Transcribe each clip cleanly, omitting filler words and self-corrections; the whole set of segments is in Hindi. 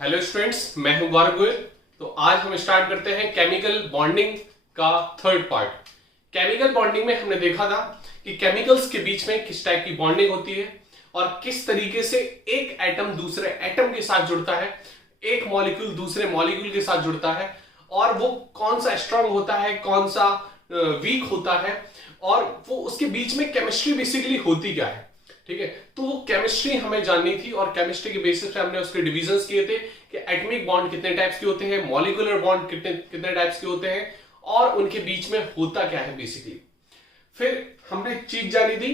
हेलो स्टूडेंट्स, मैं हूं गौरव गोयल। तो आज हम स्टार्ट करते हैं केमिकल बॉन्डिंग का थर्ड पार्ट। केमिकल बॉन्डिंग में हमने देखा था कि केमिकल्स के बीच में किस टाइप की बॉन्डिंग होती है और किस तरीके से एक एटम दूसरे एटम के साथ जुड़ता है, एक मॉलिक्यूल दूसरे मॉलिक्यूल के साथ जुड़ता है और वो कौन सा स्ट्रांग होता है, कौन सा वीक होता है और वो उसके बीच में केमिस्ट्री बेसिकली होती क्या है। ठीक है, तो वो केमिस्ट्री हमें जाननी थी और केमिस्ट्री के बेसिस पे हमने उसके डिविजन्स किए थे कि एटॉमिक बॉन्ड कितने टाइप्स के होते हैं, मॉलिक्यूलर बॉन्ड कितने कितने टाइप्स के होते हैं और उनके बीच में होता क्या है बेसिकली। फिर हमने चीज जानी थी,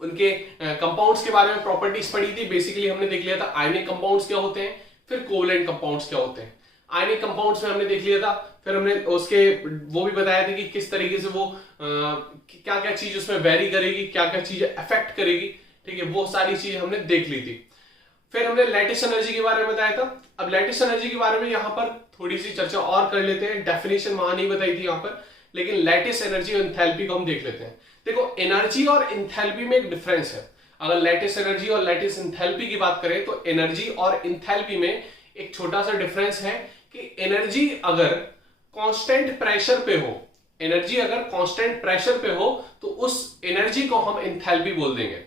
उनके कंपाउंड्स के बारे में प्रॉपर्टीज पढ़ी थी। बेसिकली हमने देख लिया था आयनिक कंपाउंड्स क्या होते हैं, फिर कोवलेंट कंपाउंड्स क्या होते हैं। आयनिक कंपाउंड्स में हमने देख लिया था, फिर हमने उसके वो भी बताया था कि किस तरीके से वो क्या क्या चीज उसमें वेरी करेगी, क्या क्या चीज अफेक्ट करेगी। ठीक है, वो सारी चीज हमने देख ली थी। फिर हमने लैटिस एनर्जी के बारे में बताया था। अब लैटिस एनर्जी के बारे में यहां पर थोड़ी सी चर्चा और कर लेते हैं। डेफिनेशन वहां नहीं बताई थी यहां पर, लेकिन लैटिस एनर्जी और एंथैल्पी को हम देख लेते हैं। देखो, एनर्जी और एंथैल्पी में एक डिफरेंस है। अगर लैटिस एनर्जी और लैटिस एंथैल्पी की बात करें तो एनर्जी और एंथैल्पी में एक छोटा सा डिफरेंस है कि एनर्जी अगर कांस्टेंट प्रेशर पे हो, एनर्जी अगर कांस्टेंट प्रेशर पे हो तो उस एनर्जी को हम एंथैल्पी बोल देंगे।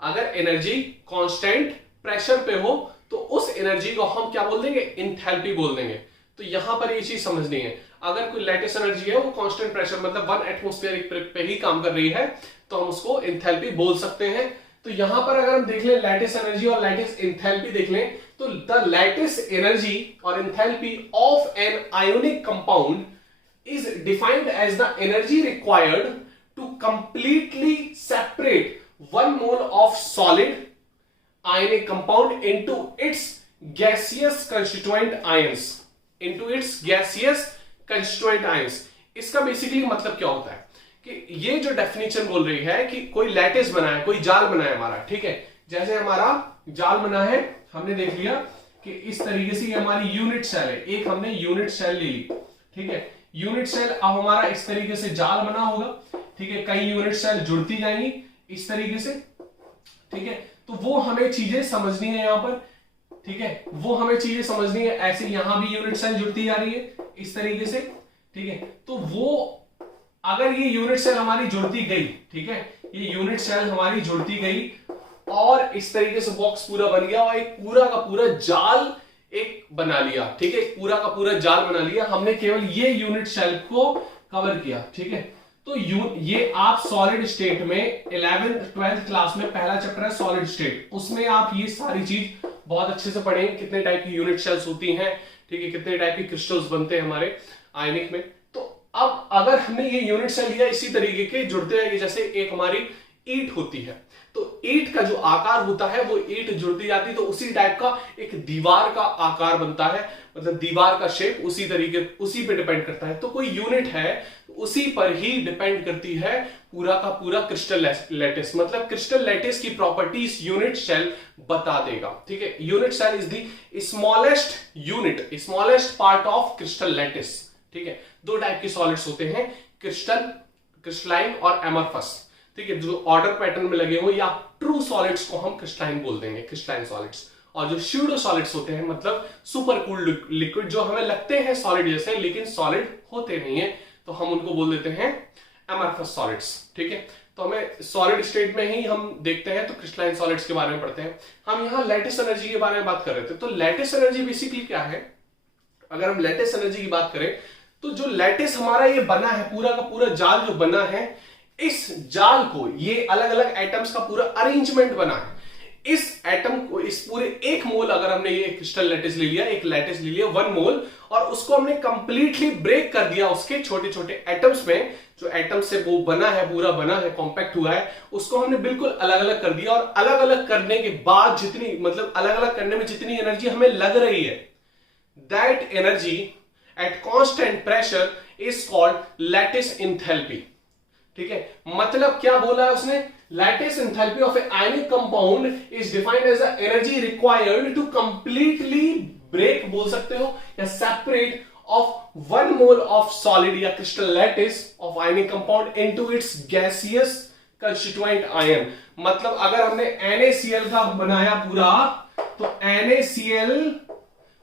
अगर एनर्जी कांस्टेंट प्रेशर पे हो तो उस एनर्जी को हम क्या बोल देंगे, एंथैल्पी बोल देंगे। तो यहां पर ये चीज समझनी है। अगर कोई लैटिस एनर्जी है वो कांस्टेंट प्रेशर मतलब 1 एटमॉस्फेरिक पे ही काम कर रही है तो हम उसको एंथैल्पी बोल सकते हैं। तो यहां पर अगर हम देख लें लैटिस एनर्जी और लैटिस एंथैल्पी देख लें तो द लैटिस एनर्जी और enthalpy of an ionic compound is defined as the energy required to completely separate 1 mole of solid ionic compound into its gaseous constituent ions, into its gaseous constituent ions। इसका बेसिकली मतलब क्या होता है कि ये जो डेफिनेशन बोल रही है कि कोई लैटिस बना है, कोई जाल बना है हमारा। ठीक है, जैसे हमारा जाल बना है, हमने देख लिया कि इस तरीके से ये हमारी यूनिट सेल है। एक हमने यूनिट सेल ले ली। ठीक है, यूनिट सेल अब हमारा इस तरीके से जाल बना होगा। ठीक है, कई यूनिट सेल जुड़ती जाएंगी इस तरीके से। ठीक है, तो वो हमें चीजें समझनी है यहां पर। ठीक है, वो हमें चीजें समझनी है। ऐसे यहां भी यूनिट सेल जुड़ती जा रही है इस तरीके से। ठीक है, तो वो अगर ये यूनिट सेल हमारी जुड़ती गई, ठीक है, ये यूनिट सेल हमारी जुड़ती गई और इस तरीके से बॉक्स पूरा बन गया और एक पूरा का पूरा जाल एक बना लिया। ठीक है, पूरा का पूरा जाल बना लिया हमने, केवल ये यूनिट सेल को कवर किया। ठीक है, तो ये आप सॉलिड स्टेट में 11th 12th क्लास में पहला चैप्टर है सॉलिड स्टेट, उसमें आप ये सारी चीज बहुत अच्छे से पढ़ेंगे। कितने टाइप की यूनिट सेल्स होती हैं, ठीक है, कितने टाइप के क्रिस्टल्स बनते हैं हमारे आयनिक में। तो अब अगर हमने ये यूनिट सेल लिया इसी तरीके के जुड़ते हैं, जैसे एक हमारी ईंट होती है, तो ईंट का जो आकार होता है वो ईंट जुड़ती जाती है तो उसी टाइप का एक दीवार का आकार बनता है, मतलब दीवार का शेप उसी तरीके उसी पे डिपेंड करता है। तो कोई यूनिट है उसी पर ही डिपेंड करती है पूरा का पूरा क्रिस्टल लैटिस। मतलब क्रिस्टल लैटिस की प्रॉपर्टीज यूनिट सेल बता देगा। ठीक है, unit cell is the smallest unit, smallest part of crystal lattice. ठीक है, दो टाइप के सॉलिड्स होते हैं, क्रिस्टलाइन और एमरफस। ठीक है, जो ऑर्डर पैटर्न में लगे हो या ट्रू सॉलिड्स को हम क्रिस्टलाइन बोल देंगे, क्रिस्टलाइन सॉलिड्स। और जो स्यूडो सॉलिड्स होते हैं मतलब सुपर कूल्ड लिक्विड, जो हमें लगते हैं सॉलिड जैसे लेकिन सॉलिड होते नहीं है, तो हम उनको बोल देते हैं एमरफस सॉलिड्स। ठीक है, तो हमें सॉलिड स्टेट में ही हम देखते हैं तो क्रिस्टलाइन सॉलिड्स के बारे में पढ़ते हैं। हम यहाँ लैटिस एनर्जी के बारे में बात कर रहे थे। तो लैटिस एनर्जी बेसिकली क्या है, अगर हम लैटिस एनर्जी की बात करें तो जो लैटिस हमारा ये बना है, पूरा का पूरा जाल जो बना है, इस जाल को ये अलग अलग एटम्स का पूरा अरेंजमेंट बना है। इस एटम को, इस पूरे 1 मोल अगर हमने ये क्रिस्टल लैटिस ले लिया, एक लैटिस ले लिया 1 मोल, और उसको हमने कंप्लीटली ब्रेक कर दिया उसके छोटे छोटे एटम्स में। जो एटम से वो बना है, पूरा बना है, कॉम्पैक्ट हुआ है, उसको हमने बिल्कुल अलग अलग कर दिया। और अलग अलग करने के बाद जितनी, मतलब अलग अलग करने में जितनी एनर्जी हमें लग रही है, that energy at constant pressure is called lattice enthalpy. ठीक है, मतलब क्या बोला है उसने, lattice enthalpy of a ionic compound is defined as the energy required to completely break बोल सकते हो या separate of 1 mole of solid या crystal lattice of ionic compound into its gaseous constituent ion. मतलब अगर हमने NaCl का बनाया पूरा, तो NaCl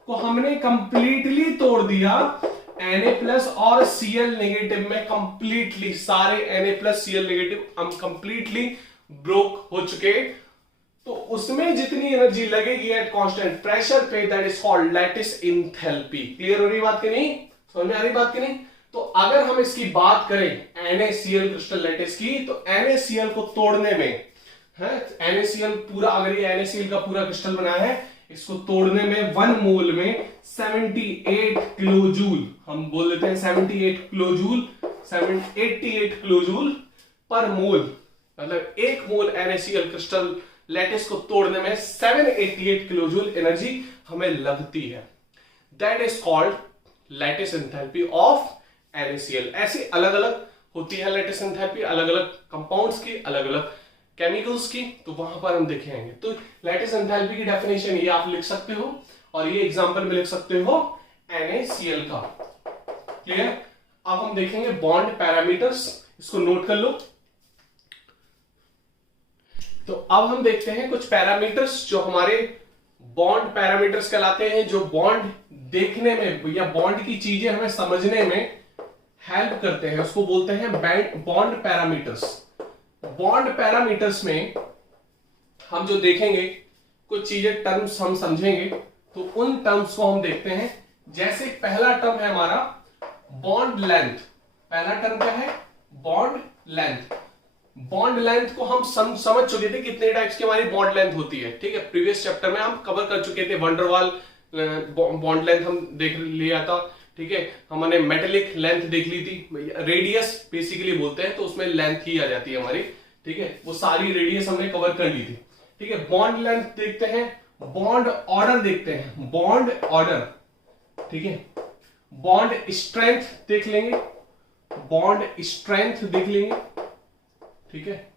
को हमने कंप्लीटली तोड़ दिया Na+ और Cl नेगेटिव में, कंप्लीटली सारे Na+ Cl नेगेटिव हम कंप्लीटली ब्रोक हो चुके। तो उसमें जितनी एनर्जी लगेगी एट कांस्टेंट प्रेशर पे, that is called lattice enthalpy. Clear हो रही बात की नहीं? समझ में आ रही बात की नहीं? तो अगर हम इसकी बात करें NaCl क्रिस्टल लैटिस की, तो NaCl को तोड़ने में है, NaCl पूरा, अगर ये NaCl का पूरा क्रिस्टल बना है, इसको तोड़ने में 1 मोल में 78 किलो जूल, हम बोल देते हैं 78 किलो जूल, 88 किलो जूल पर मोल, मतलब 1 मोल NaCl क्रिस्टल लैटिस को तोड़ने में 788 किलो जूल एनर्जी हमें लगती है। That is called lattice enthalpy of NaCl। ऐसी अलग अलग होती है लैटिस एंथैल्पी, अलग अलग कंपाउंड्स की, अलग अलग केमिकल्स की, तो वहां पर हम देखेंगे। तो लैटिस एंथैल्पी की डेफिनेशन ये आप लिख सकते हो, और ये एग्जांपल में लिख सकते हो NaCl का। क्लियर? अब हम देखेंगे बॉन्ड पैरामीटर्स, इसको नोट कर लो। तो अब हम देखते हैं कुछ पैरामीटर्स जो हमारे बॉन्ड पैरामीटर्स कहलाते हैं, जो बॉन्ड देखने में या बॉन्ड की चीजें हमें समझने में हेल्प करते हैं, उसको बोलते हैं बॉन्ड पैरामीटर्स। बॉन्ड पैरामीटर्स में हम जो देखेंगे कुछ चीजें, टर्म्स हम समझेंगे, तो उन टर्म्स को हम देखते हैं। जैसे पहला टर्म है हमारा बॉन्ड लेंथ। पहला टर्म क्या है? Bond length. बॉन्ड लेंथ को हम समझ चुके थे कितने टाइप्स की हमारी बॉन्ड लेंथ होती है, ठीक है, प्रीवियस चैप्टर में हम कवर कर चुके थे। वंडरवाल बॉन्ड लेंथ हम देख लिया था, ठीक है, हमने मेटेलिक लेंथ देख ली थी, रेडियस बेसिकली बोलते हैं, तो उसमें लेंथ ही आ जाती है हमारी, ठीक है, वो सारी रेडियस हमने कवर कर ली थी, ठीक है। बॉन्ड लेंथ देखते हैं, बॉन्ड ऑर्डर देखते हैं, बॉन्ड ऑर्डर, ठीक है, बॉन्ड स्ट्रेंथ देख लेंगे, बॉन्ड स्ट्रेंथ देख लेंगे, ठीक है,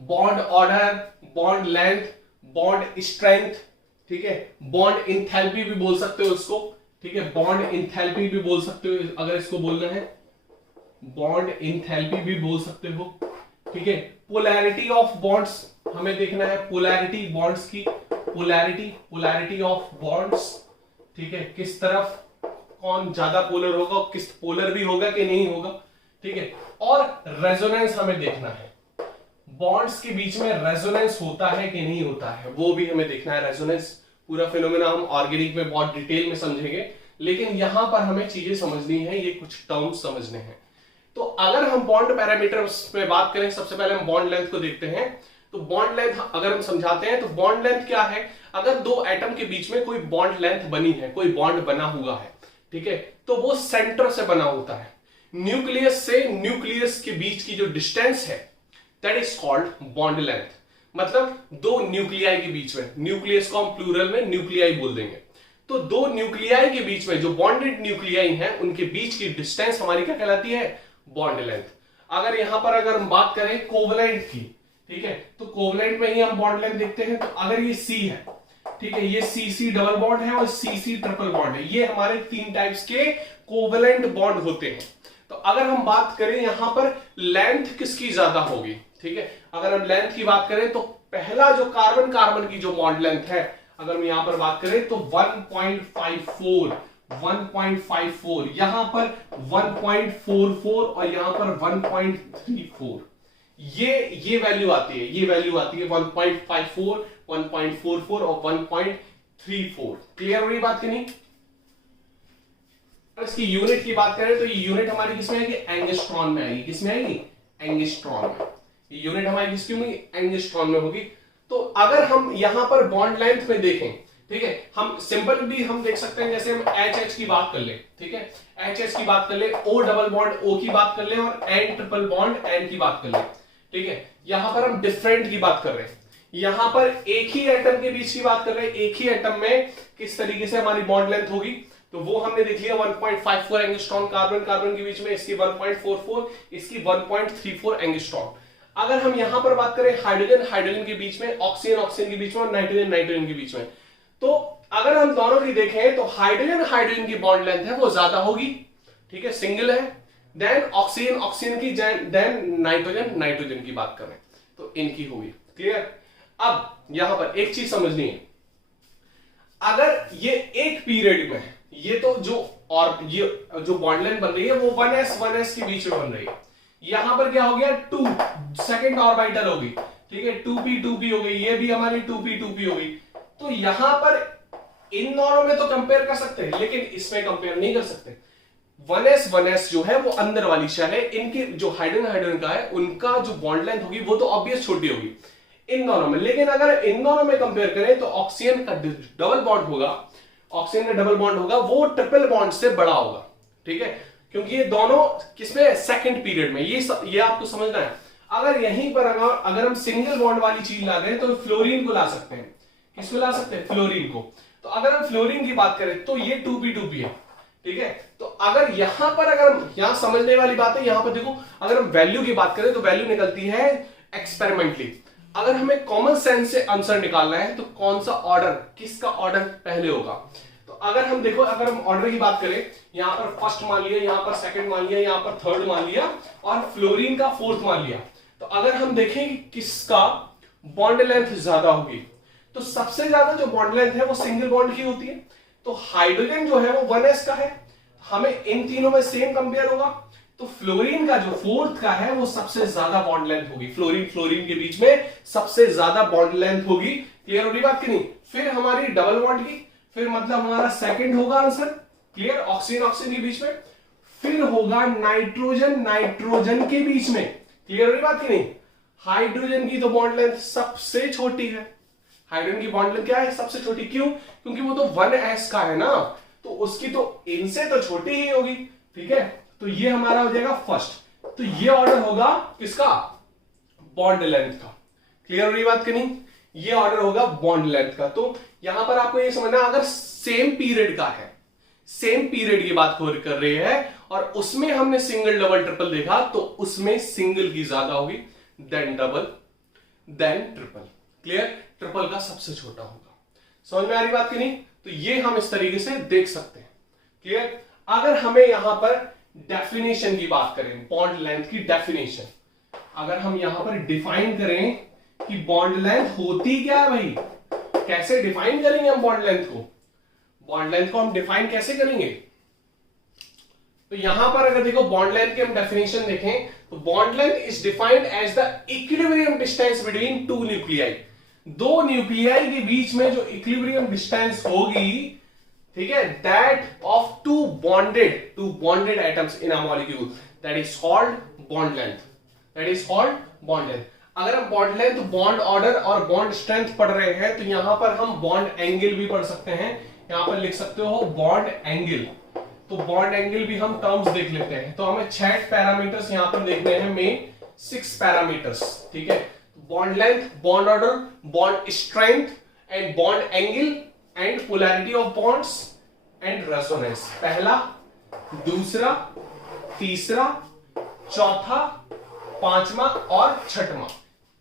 bond order, bond length, bond strength, ठीक है, बॉन्ड इंथैल्पी भी बोल सकते हो उसको, ठीक है, बॉन्ड इंथैल्पी भी बोल सकते हो अगर इसको बोलना है, बॉन्ड इंथैल्पी भी बोल सकते हो, ठीक है। पोलैरिटी ऑफ बॉन्ड्स हमें देखना है, पोलैरिटी बॉन्ड्स की, पोलैरिटी ऑफ बॉन्ड्स, ठीक है, किस तरफ कौन ज्यादा पोलर होगा, किस पोलर भी होगा कि नहीं होगा, ठीक है। और रेजोनेंस हमें देखना है, बॉन्ड्स के बीच में रेजोनेंस होता है कि नहीं होता है, वो भी हमें देखना है। रेजोनेंस पूरा फिनोमेना हम ऑर्गेनिक में बहुत डिटेल में समझेंगे, लेकिन यहां पर हमें चीजें समझनी है, ये कुछ टर्म्स समझने हैं। तो अगर हम बॉन्ड पैरामीटर्स पे बात करें, सबसे पहले हम बॉन्ड लेंथ को देखते हैं। तो बॉन्ड लेंथ अगर हम समझाते हैं, तो बॉन्ड लेंथ क्या है? अगर दो एटम के बीच में कोई बॉन्ड लेंथ बनी है, कोई बॉन्ड बना हुआ है, ठीक है, तो वो सेंटर से बना होता है। न्यूक्लियस से न्यूक्लियस के बीच की जो डिस्टेंस है, that is called bond length. मतलब दो न्यूक्लियाई के बीच में, न्यूक्लियस को हम प्लूरल में न्यूक्लियाई बोल देंगे, तो दो न्यूक्लियाई के बीच में जो बॉन्डेड न्यूक्लियाई हैं, उनके बीच की डिस्टेंस हमारी क्या कहलाती है? Bond length. अगर यहां पर अगर हम बात करें कोवलेंट की, ठीक है, तो कोवलेंट में ही हम बॉन्ड लेंथ देखते हैं। तो अगर ये C है, ठीक है, ये CC डबल बॉन्ड है और CC ट्रिपल बॉन्ड है, ये हमारे 3 टाइप्स के कोवलेंट बॉन्ड होते हैं। तो अगर हम बात करें यहां पर लेंथ किसकी ज्यादा होगी, ठीक है, अगर हम लेंथ की बात करें तो पहला जो कार्बन कार्बन की जो बॉन्ड लेंथ है, अगर हम यहां पर बात करें तो 1.54, यहां पर 1.44 और यहां पर 1.34, ये वैल्यू आती है, ये वैल्यू आती है 1.54, 1.44 और 1.34। क्लियर हो रही बात की नहीं? इसकी यूनिट की बात करें तो ये यूनिट हमारी किसमें आएगी? एंगस्ट्रॉन में आएगी। किसमें आएगी? एंगस्ट्रॉन में। ये यूनिट हमारी किसकी होगी? एंगस्ट्रॉन में होगी। तो अगर हम यहां पर बॉन्ड लेंथ में देखें, ठीक है, हम सिंपल भी हम देख सकते हैं, जैसे हम HH की बात कर ले, ठीक है, HH की बात कर ले, O डबल बॉन्ड O की बात कर ले और N ट्रिपल बॉन्ड N की बात कर ले, ठीक है। यहां पर हम डिफरेंट की बात कर रहे हैं, यहां पर एक ही एटम के बीच की बात कर रहे हैं, एक ही एटम में किस तरीके से हमारी बॉन्ड लेंथ होगी, तो वो हमने देख लिया 1.54 एंगस्ट्रॉन कार्बन कार्बन के बीच में, इसकी 1.44, इसकी 1.34 एंगस्ट्रॉन। अगर हम यहां पर बात करें हाइड्रोजन हाइड्रोजन के बीच में, ऑक्सीजन ऑक्सीजन के बीच में और नाइट्रोजन नाइट्रोजन के बीच में, तो अगर हम दोनों की देखें तो हाइड्रोजन हाइड्रोजन की बॉन्ड लेंथ है वो ज्यादा होगी, ठीक है, सिंगल है, देन ऑक्सीजन ऑक्सीजन की, देन नाइट्रोजन नाइट्रोजन की बात करें तो इनकी होगी। क्लियर? अब यहां पर एक चीज समझनी है, अगर ये एक पीरियड में ये तो जो और ये जो बॉन्ड लेंथ बन रही है वो 1s के बीच में बन रही है, यहां पर क्या हो गया 2 सेकेंड ऑर्बिटल होगी, ठीक है 2p हो गई, ये भी हमारी 2p हो गई। तो यहां पर इन दोनों में तो कंपेयर कर सकते हैं लेकिन इसमें कंपेयर नहीं कर सकते। 1s जो है वो अंदर वाली शेल है, इनकी जो हाइड्रोजन का है उनका जो बॉन्ड लेंथ होगी वो तो ऑब्वियस छोटी होगी इन दोनों में। लेकिन अगर इन दोनों में कंपेयर करें तो ऑक्सीजन का डबल बॉन्ड होगा वो ट्रिपल बॉन्ड से बड़ा होगा, ठीक है, क्योंकि ये दोनों किसमें सेकंड पीरियड में, ये आपको समझना है। अगर यहीं पर अगर हम सिंगल बॉन्ड वाली चीज ला दें तो फ्लोरीन को ला सकते हैं। किसको ला सकते हैं? फ्लोरीन को। तो अगर हम फ्लोरीन की बात करें तो ये 2p है, ठीक है। तो अगर यहां पर यहां समझने वाली बात है, यहां पर देखो अगर हम वैल्यू की बात करें तो वैल्यू निकलती है एक्सपेरिमेंटली। अगर हमें कॉमन सेंस से आंसर निकालना है तो कौन सा ऑर्डर, किसका ऑर्डर पहले होगा। तो अगर हम देखो, अगर हम ऑर्डर की बात करें, यहां पर फर्स्ट मान लिया, यहां पर सेकंड मान लिया, यहां पर थर्ड मान लिया और फ्लोरीन का फोर्थ मान लिया। तो अगर हम देखें कि किसका बॉन्ड लेंथ ज्यादा होगी तो सबसे ज्यादा जो बॉन्ड लेंथ है वो सिंगल बॉन्ड की होती है। तो हाइड्रोजन जो है वो 1s का है, हमें इन तीनों में सेम कंपेयर होगा। तो फ्लोरीन का जो फोर्थ का है वो सबसे ज्यादा बॉन्ड लेंथ होगी, फ्लोरीन के बीच में सबसे ज्यादा बॉन्ड लेंथ होगी। क्लियर हो रही बात की नहीं? फिर हमारी डबल बॉन्ड की, फिर मतलब हमारा सेकंड होगा आंसर, क्लियर, ऑक्सीजन के बीच में। फिर होगा नाइट्रोजन के बीच में। क्लियर हो रही बात की नहीं? हाइड्रोजन की तो बॉन्ड लेंथ सबसे छोटी है, हाइड्रोजन की बॉन्ड लेंथ क्या है? सबसे छोटी। क्यों? क्योंकि वो तो 1s का है ना, तो उसकी तो इनसे तो छोटी ही होगी, ठीक है। तो ये हमारा हो जाएगा फर्स्ट। तो ये ऑर्डर होगा किसका? बॉन्ड लेंथ का। क्लियर हो रही बात की नहीं? ये ऑर्डर होगा बॉन्ड लेंथ का। तो यहां पर आपको ये समझना, अगर सेम पीरियड का है, सेम पीरियड की बात कर रही है और उसमें हमने सिंगल डबल ट्रिपल देखा तो उसमें सिंगल की ज्यादा होगी then double then triple. Clear? Triple का सबसे छोटा होगा। समझ में आ रही बात की नहीं? तो ये हम इस तरीके से देख सकते हैं। क्लियर? अगर हमें यहां पर डेफिनेशन की बात करें, बॉन्ड लेंथ की डेफिनेशन, अगर हम यहां पर डिफाइन करें कि बॉन्ड लेंथ होती क्या है भाई, कैसे डिफाइन करेंगे हम बॉन्ड लेंथ को? बॉन्ड लेंथ को हम डिफाइन कैसे करेंगे? तो यहां पर अगर देखो बॉन्ड लेंथ की हम डेफिनेशन देखें तो bond length is defined as the equilibrium distance between two nuclei. दो न्यूक्लियाई के बीच में जो इक्विलिब्रियम डिस्टेंस होगी, ठीक है, that of two bonded atoms in a molecule, that is called bond length, that is called bond length. अगर हम बॉन्ड लेंथ, बॉन्ड ऑर्डर और बॉन्ड स्ट्रेंथ पढ़ रहे हैं तो यहां पर हम बॉन्ड एंगल भी पढ़ सकते हैं। यहां पर लिख सकते हो बॉन्ड एंगल। तो बॉन्ड एंगल भी हम टर्म्स देख लेते हैं। तो हमें 6 पैरामीटर्स यहां पर देखने हैं, मेन 6 पैरामीटर्स, ठीक है। Bond length, bond order, bond strength and bond angle and polarity of bonds and resonance. पहला, दूसरा, तीसरा, चौथा, पांचवा और छठवां,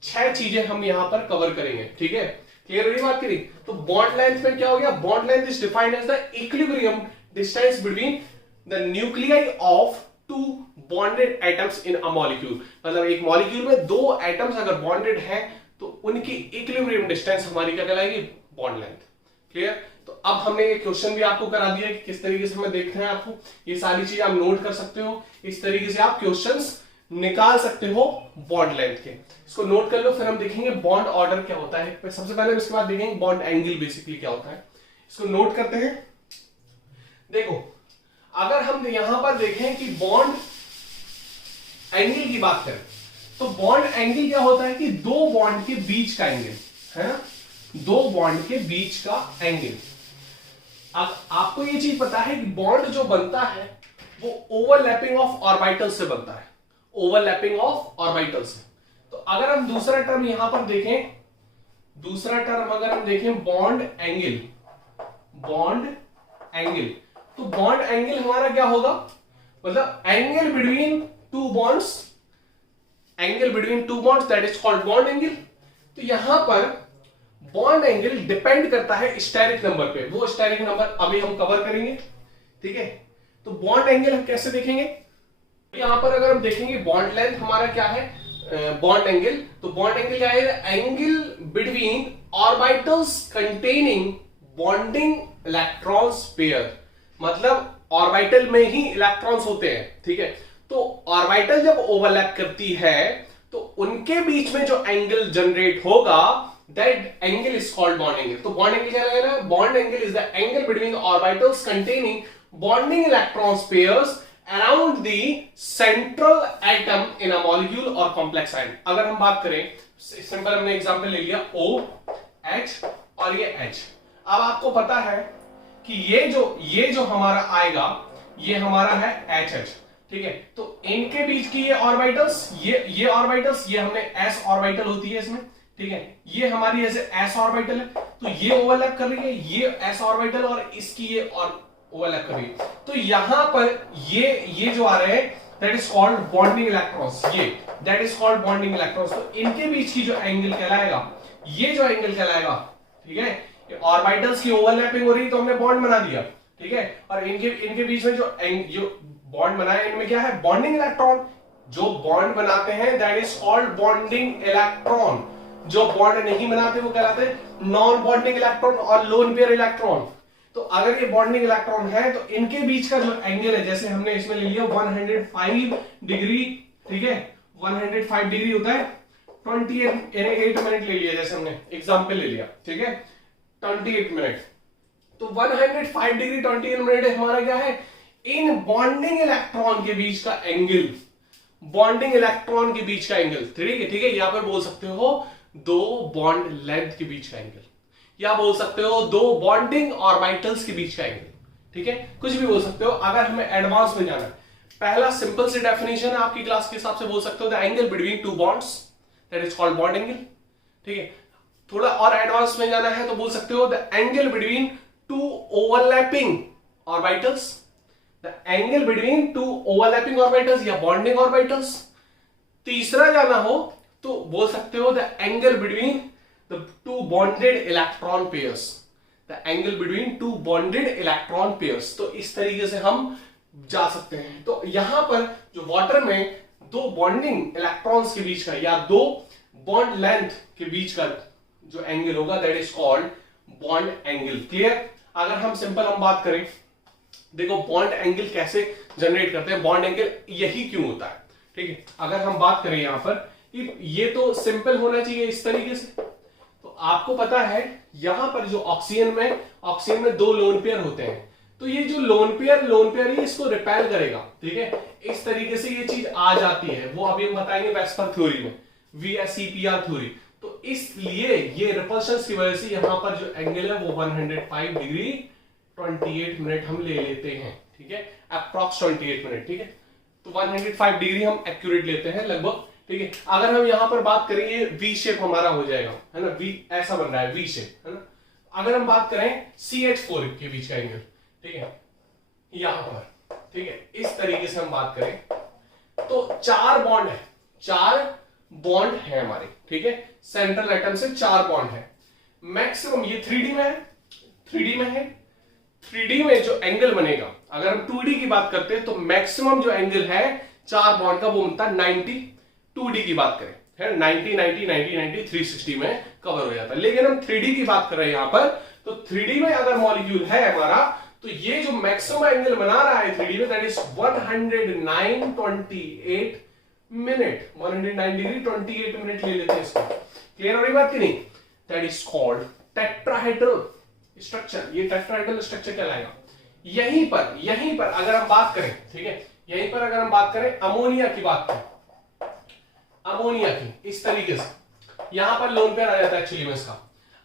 6 चीजें हम यहां पर कवर करेंगे, ठीक है। क्लियर हो रही बात करी? तो बॉन्ड लेंथ में क्या हो गया? Bond length is defined as the equilibrium distance between the nuclei of two bonded atoms in a molecule. मतलब एक मॉलिक्यूल में दो एटम्स अगर बॉन्डेड हैं तो उनकी इक्विलिब्रियम डिस्टेंस हमारी क्या कहलाएगी? Bond length. क्लियर? तो अब हमने ये क्वेश्चन भी आपको करा दिया कि किस तरीके से हमें देखना है आपको। ये सारी चीजें आप नोट कर सकते हो, इस तरीके से आप क्वेश्चंस निकाल सकते हो बॉन्ड लेंथ के। इसको नोट कर लो, फिर हम देखेंगे बॉन्ड ऑर्डर क्या होता है सबसे पहले, इसके बाद देखेंगे बॉन्ड एंगल बेसिकली क्या होता है। इसको नोट करते हैं। देखो, अगर हम यहां पर देखें कि बॉन्ड एंगल की बात करें तो बॉन्ड एंगल क्या होता है कि दो बॉन्ड के बीच का एंगल है ना, दो बॉन्ड के बीच का एंगल। अब आपको ये चीज पता है कि बॉन्ड जो बनता है वो ओवरलैपिंग ऑफ ऑर्बिटल से बनता है, ओवरलैपिंग ऑफ ऑर्बिटल से। तो अगर हम दूसरा टर्म यहां पर देखें, दूसरा टर्म अगर हम देखें बॉन्ड एंगल, बॉन्ड एंगल, तो बॉन्ड एंगल हमारा क्या होगा? मतलब angle between two bonds, angle between two bonds, that is called bond angle. तो यहां पर बॉन्ड एंगल डिपेंड करता है स्टेरिक नंबर पे, वो स्टेरिक नंबर अभी हम कवर करेंगे, ठीक है। तो बॉन्ड एंगल हम कैसे देखेंगे? यहां पर अगर हम देखेंगे बॉन्ड लेंथ हमारा क्या है, बॉन्ड एंगल, तो बॉन्ड एंगल क्या है? Angle between orbitals containing bonding electrons pair, मतलब ऑर्बिटल में ही इलेक्ट्रॉन्स होते हैं, ठीक है। तो ऑर्बिटल जब ओवरलैप करती है तो उनके बीच में जो एंगल जनरेट होगा, that angle is called bond angle. तो बॉन्ड एंगल क्या लगेगा? Bond angle is the angle between orbitals containing bonding electrons pairs around the central atom in a molecule और कॉम्प्लेक्स आयन। अगर हम बात करें, सिंपल हमने एग्जांपल ले लिया O H और ये H। अब आपको पता है कि ये जो हमारा आएगा ये हमारा है HH, ठीक है। तो इनके बीच की ये ऑर्बिटल्स, ये ऑर्बिटल्स, ये हमने s ऑर्बिटल होती है इसमें, ठीक है। ये हमारी ऐसे s ऑर्बिटल है, तो ये ओवरलैप कर रही है, ये s ऑर्बिटल और इसकी ये और ओवरलैप कर रही है। तो यहां पर ये जो आ रहे हैं that is called bonding electrons, ये that is called bonding electrons. तो इनके बीच की जो एंगल कहलाएगा, ये जो एंगल कहलाएगा, ठीक है। ऑर्बिटल्स की ओवरलैपिंग हो रही तो हमने बॉन्ड बना दिया, ठीक है। और इनके बीच में जो बॉन्ड बनाया, इनमें क्या है? Bonding electron. जो बॉन्ड बनाते हैं that is called bonding electron. जो बॉन्ड नहीं बनाते वो कहलाते हैं नॉन बॉन्डिंग इलेक्ट्रॉन और लोन पेयर इलेक्ट्रॉन। तो अगर ये बॉन्डिंग इलेक्ट्रॉन है तो इनके बीच का जो एंगल है, जैसे हमने इसमें ले लिया 105 डिग्री, ठीक है। 105 डिग्री होता है 28 मिनट ले लिया, जैसे हमने एग्जांपल ले लिया, ठीक है, 28 मिनट। तो 105 डिग्री 28 मिनट हमारा क्या है? इन बॉन्डिंग इलेक्ट्रॉन के बीच का एंगल, बॉन्डिंग इलेक्ट्रॉन के बीच का एंगल, ठीक है। यहां पर बोल सकते हो दो बॉन्ड लेंथ के बीच का एंगल, या बोल सकते हो दो बॉन्डिंग ऑर्बिटल्स के बीच का एंगल, ठीक है। कुछ भी बोल सकते हो। अगर हमें एडवांस में जाना है, पहला सिंपल सी डेफिनेशन है आपकी क्लास के हिसाब से, बोल सकते हो the angle between two bonds that is called bond angle, ठीक है। थोड़ा और एडवांस में जाना है तो बोल सकते हो the angle between two overlapping orbitals, the angle between two overlapping orbitals या बॉन्डिंग ऑर्बिटल्स। तीसरा जाना हो तो बोल सकते हो the angle between the two bonded electron pairs, the angle between two bonded electron pairs. तो इस तरीके से हम जा सकते हैं। तो यहां पर जो वाटर में दो बॉन्डिंग इलेक्ट्रॉन्स के बीच का या दो बॉन्ड लेंथ के बीच का जो एंगल होगा that is called bond angle. Clear? अगर हम सिंपल बात करें, देखो बॉन्ड एंगल कैसे जनरेट करते हैं, बॉन्ड एंगल यही क्यों होता है, ठीक है। अगर हम बात करें यहां पर, ये तो सिंपल होना चाहिए इस तरीके से। तो आपको पता है यहां पर जो ऑक्सीजन में दो लोन पेयर होते हैं, तो ये जो लोन पेयर ही इसको रिपेल करेगा, ठीक है। इस तरीके से ये चीज आ जाती है, वो अभी हम बताएंगे वेस्पर थ्योरी में, VSEPR थ्योरी। तो इसलिए ये रिपल्शन की वजह से यहां पर जो एंगल है वो 105 डिग्री 28 मिनट हम ले लेते हैं, ठीक है, अप्रॉक्स 28 मिनट, ठीक है। तो 105 डिग्री हम एक्यूरेट लेते हैं लगभग, ठीक है। अगर हम यहां पर बात करें, ये वी शेप हमारा हो जाएगा, है ना, वी ऐसा बन रहा है, वी शेप, है ना। अगर हम बात करें CH4 के बीच का एंगल, ठीक है, यहां पर, ठीक है, इस तरीके से हम बात करें तो चार बॉन्ड है हमारे, ठीक है। सेंट्रल एटम से 4 बॉन्ड है मैक्सिमम। ये 3D में है, 3D में जो एंगल बनेगा, अगर हम 2D की बात करते हैं तो मैक्सिमम जो एंगल है 4 बॉन्ड का वो बनता है 90। 2D की बात करें है 90 360 में कवर हो जाता है। लेकिन हम 3D की बात कर रहे हैं यहां पर, तो 3D में अगर मॉलिक्यूल है हमारा, तो ये जो मैक्सिमम एंगल बना रहा है 3D में that is 109.28 minute, 109 degree 28 minute ले लेते हैं इसको। क्लियर हो रही बात की नहीं? That is called tetrahedral structure. ये टेट्राहेड्रल स्ट्रक्चर कहलाएगा। यहीं पर अगर हम बात करें, ठीक है, यहीं पर अगर हम बात करें अमोनिया की बात करें, अमोनिया की इस तरीके से यहां पर लोन पेयर आ जाता है एक्चुअली में इसका।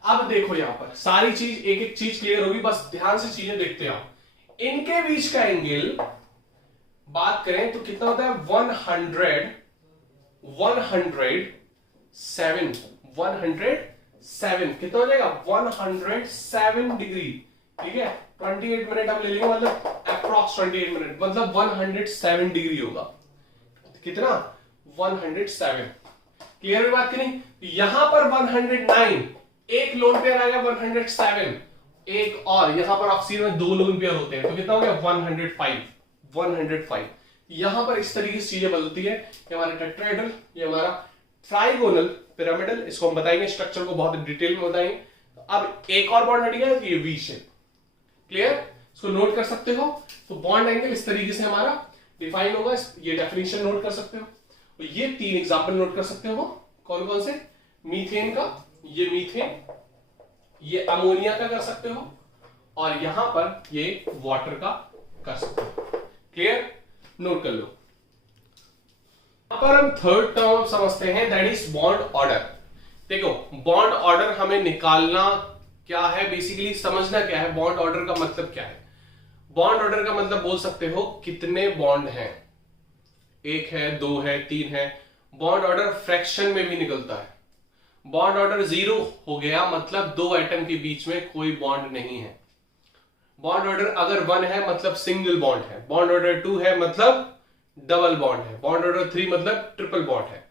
अब देखो यहां पर सारी चीज एक एक चीज क्लियर होगी, बस ध्यान से चीजें देखते आओ। इनके बीच का एंगल बात करें तो कितना होता है 107 कितना हो जाएगा 107 डिग्री, ठीक है। 28 मिनट हम ले लेंगे, मतलब अप्रॉक्स 28 मिनट, मतलब 107 डिग्री होगा। कितना 107। क्लियर है बात की नहीं? यहां पर 109, एक लोन पेयर आ गया 107, एक और यहां पर ऑक्सीजन में 2 लोन पेयर होते हैं, तो कितना हो गया 105। यहां पर इस तरीके से चीजें बदलती है। ये हमारा टेट्राहेड्रल, ये हमारा ट्राइगोनल पिरामिडल, इसको हम बताएंगे, स्ट्रक्चर को बहुत डिटेल में बताएंगे। तो अब एक और बॉन्ड हट गया, ये वी शेप। क्लियर? इसको नोट कर सकते हो। तो बॉन्ड एंगल इस तरीके से हमारा डिफाइन होगा। ये डेफिनेशन नोट कर सकते हो। तो ये 3 एग्जांपल नोट कर सकते हो। कौन कौन से? मीथेन का, ये मीथेन, ये अमोनिया का कर सकते हो, और यहां पर ये वाटर का कर सकते हो। क्लियर? नोट कर लो। यहां पर हम थर्ड टर्म समझते हैं, दैट इज बॉन्ड ऑर्डर। देखो, बॉन्ड ऑर्डर हमें निकालना क्या है, बेसिकली समझना क्या है, बॉन्ड ऑर्डर का मतलब क्या है। बॉन्ड ऑर्डर का मतलब बोल सकते हो कितने बॉन्ड हैं, 1 है, 2 है, 3 है। बॉन्ड ऑर्डर फ्रैक्शन में भी निकलता है। बॉन्ड ऑर्डर 0 हो गया मतलब 2 एटम के बीच में कोई बॉन्ड नहीं है। बॉन्ड ऑर्डर अगर 1 है मतलब सिंगल बॉन्ड है। बॉन्ड ऑर्डर 2 है मतलब डबल बॉन्ड है। बॉन्ड ऑर्डर 3 मतलब ट्रिपल बॉन्ड है।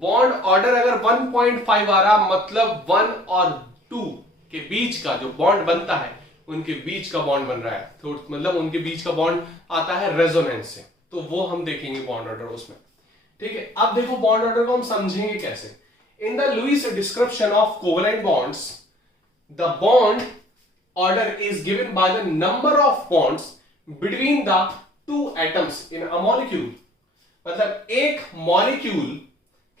बॉन्ड ऑर्डर अगर 1.5 आ रहा मतलब 1 और 2 के बीच का जो बॉन्ड बनता है, उनके बीच का बॉन्ड बन रहा है, तो मतलब उनके बीच का बॉन्ड आता है रेजोनेंस से। तो वो हम देखेंगे बॉन्ड ऑर्डर उसमें। ठीक है, अब देखो बॉन्ड ऑर्डर को हम समझेंगे कैसे। In the Lewis description of covalent bonds, the bond order is given by the number of bonds between the two atoms in a molecule। मतलब एक मॉलिक्यूल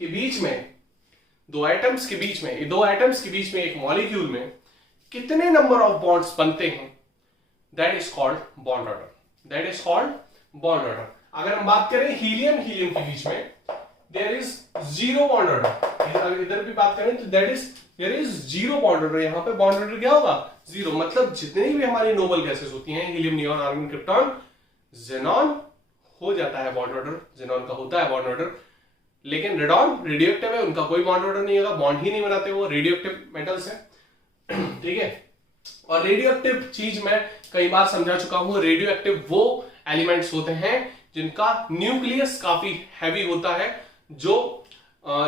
के बीच में, दो एटम्स के बीच में, दो एटम्स के बीच में एक मॉलिक्यूल में कितने नंबर ऑफ बॉन्ड्स बनते हैं, that is called bond order. That is called bond order. अगर हम बात करें हीलियम हीलियम के बीच में, देयर इज 0 बॉन्ड ऑर्डर। इधर भी बात करें तो that is there is 0 bond order. यहां पे बॉन्ड ऑर्डर क्या होगा? 0। मतलब जितनी भी हमारी नोबल गैसेस होती हैं, helium, neon, argon, krypton, xenon, हो जाता है बॉन्ड ऑर्डर। जेनॉन का होता है बॉन्ड ऑर्डर। लेकिन रेडॉन रेडियो एक्टिव है, उनका कोई बॉन्ड ऑर्डर नहीं होगा, बॉन्ड ही नहीं बनाते, वो रेडियो एक्टिव मेटल्स है। ठीक है, और रेडियो एक्टिव चीज मैं कई बार समझा चुका हूं। रेडियो एक्टिव वो एलिमेंट्स होते हैं जिनका न्यूक्लियस काफी हैवी होता है,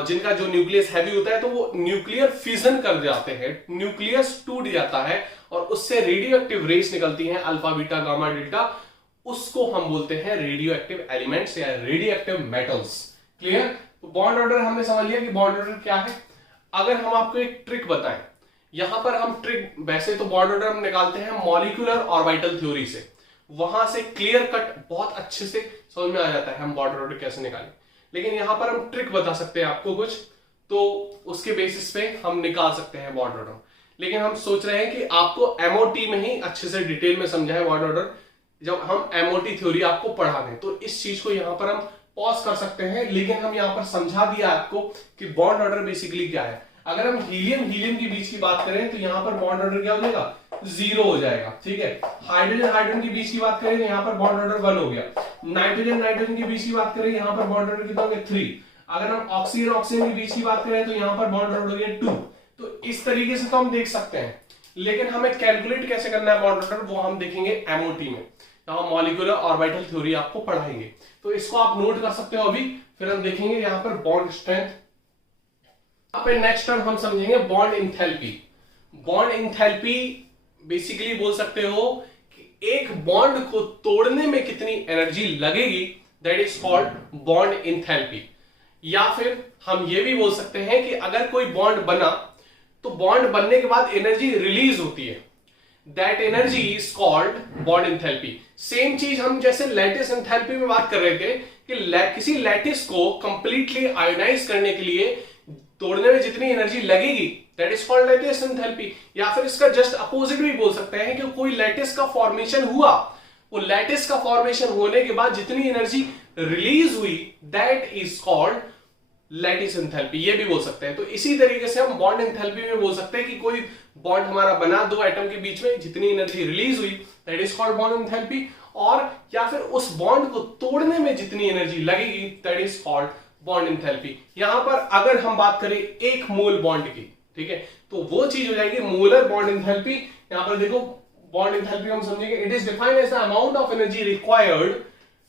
जिनका जो न्यूक्लियस हैवी होता है तो वो न्यूक्लियर फिजन कर जाते हैं, न्यूक्लियस टूट जाता है और उससे रेडियो एक्टिव रेस निकलती हैं, अल्फा, बीटा, गामा, डेल्टा। उसको हम बोलते हैं रेडियो एक्टिव एलिमेंट्स या रेडियो एक्टिव मेटल्स। क्लियर? तो बॉन्ड ऑर्डर हमने समझ लिया कि बॉन्ड ऑर्डर क्या है। अगर हम आपको एक ट्रिक बताएं, यहां पर हम ट्रिक, वैसे तो बॉन्ड ऑर्डर हम निकालते हैं मॉलिक्यूलर ऑर्बिटल थ्योरी से, वहां से क्लियर कट बहुत अच्छे से समझ में आ जाता है हम बॉन्ड ऑर्डर कैसे निकालें। लेकिन यहां पर हम ट्रिक बता सकते हैं आपको कुछ, तो उसके बेसिस पे हम निकाल सकते हैं बॉन्ड ऑर्डर। लेकिन हम सोच रहे हैं कि आपको एमओटी में ही अच्छे से डिटेल में समझाएं बॉन्ड ऑर्डर, जब हम एमओटी थ्योरी आपको पढ़ा दें। तो इस चीज को यहां पर हम पॉज कर सकते हैं, लेकिन हम यहां पर समझा दिया आपको कि बॉन्ड ऑर्डर बेसिकली क्या है। अगर हम हीलियम हीलियम के बीच की बात करें तो यहां पर बॉन्ड ऑर्डर क्या हो जाएगा? 0 हो जाएगा। ठीक है, हाइड्रोजन हाइड्रोजन के बीच की बात करें तो यहां पर बॉन्ड ऑर्डर 1 हो गया। नाइट्रोजन नाइट्रोजन के बीच की बात करें, यहां पर बॉन्ड ऑर्डर कितना हो गया? 3। अगर हम ऑक्सीजन ऑक्सीजन के बीच की बात करें तो यहां पर बॉन्ड ऑर्डर हो गया 2। तो इस तरीके से तो हम देख सकते हैं, लेकिन हमें कैलकुलेट कैसे करना है बॉन्ड ऑर्डर, वो हम देखेंगे एमओटी में। यहां मॉलिक्यूलर ऑर्बिटल थ्योरी आपको पढ़ाएंगे, तो इसको आप नोट कर सकते हो अभी, फिर हम देखेंगे यहां पर बॉन्ड स्ट्रेंथ। यहाँ पे नेक्स्ट टर्म हम समझेंगे bond enthalpy. Bond enthalpy basically बोल सकते हो कि एक बॉन्ड को तोड़ने में कितनी एनर्जी लगेगी, that is called bond enthalpy. या फिर हम ये भी बोल सकते हैं कि अगर कोई बॉन्ड बना तो बॉन्ड बनने के बाद एनर्जी रिलीज होती है, that energy is called bond enthalpy. Same चीज हम जैसे लैटिस एंथैल्पी में बात कर रहे थे कि किसी लैटिस को कंप्लीटली आयोनाइज करने के लिए तोड़ने में जितनी एनर्जी लगेगी, that is called lattice enthalpy. या फिर इसका जस्ट अपोजिट भी बोल सकते हैं कि कोई लैटिस का फॉर्मेशन हुआ, वो लैटिस का फॉर्मेशन होने के बाद जितनी एनर्जी रिलीज हुई, that is called lattice enthalpy, ये भी बोल सकते हैं। तो इसी तरीके से हम बॉन्ड एंथैल्पी में बोल सकते हैं कि कोई बॉन्ड हमारा बना दो एटम के बीच में, जितनी एनर्जी रिलीज हुई, that is called bond enthalpy. और या फिर उस बॉन्ड को तोड़ने में जितनी एनर्जी लगेगी, that is called bond enthalpy. यहां पर अगर हम बात करें एक मोल बॉन्ड की, ठीक है, तो वो चीज हो जाएगी मोलर बॉन्ड एंथैल्पी। यहां पर देखो बॉन्ड एंथैल्पी हम समझेंगे, it is defined as the amount of energy required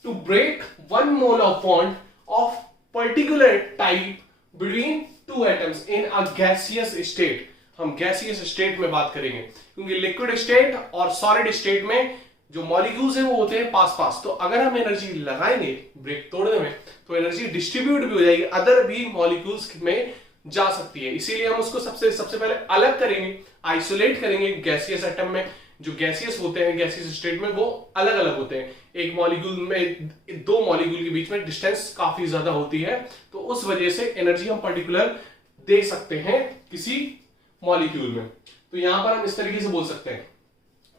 to break 1 mole of bond of particular type between 2 atoms in a gaseous state. हम गैसियस स्टेट में बात करेंगे, क्योंकि लिक्विड स्टेट और सॉलिड स्टेट में जो मॉलिक्यूल्स हैं वो होते हैं पास पास। तो अगर हम एनर्जी लगाएंगे ब्रेक तोड़ने में, तो एनर्जी डिस्ट्रीब्यूट भी हो जाएगी, अदर भी मॉलिक्यूल्स में जा सकती है। इसीलिए हम उसको सबसे पहले अलग करेंगे, आइसोलेट करेंगे गैसियस एटम में, जो गैसियस होते हैं गैसियस स्टेट में वो अलग अलग होते हैं, एक मॉलिक्यूल में दो मॉलिक्यूल के बीच में डिस्टेंस काफी ज्यादा होती है, तो उस वजह से एनर्जी हम पर्टिकुलर दे सकते हैं किसी मॉलिक्यूल में। तो यहां पर हम इस तरीके से बोल सकते हैं।